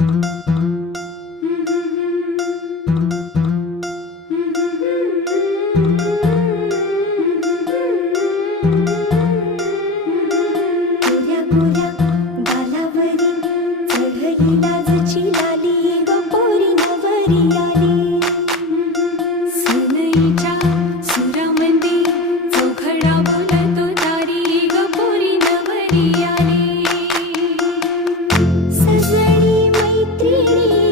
गोऱ्या गोऱ्या गालावरी चढली लाजची लाली ग पोरी नवरी आली. सनईच्या सुरामंदी चौघडा बोलतो तारी ग पोरी नवरी आली. सजनी मैत्रिणी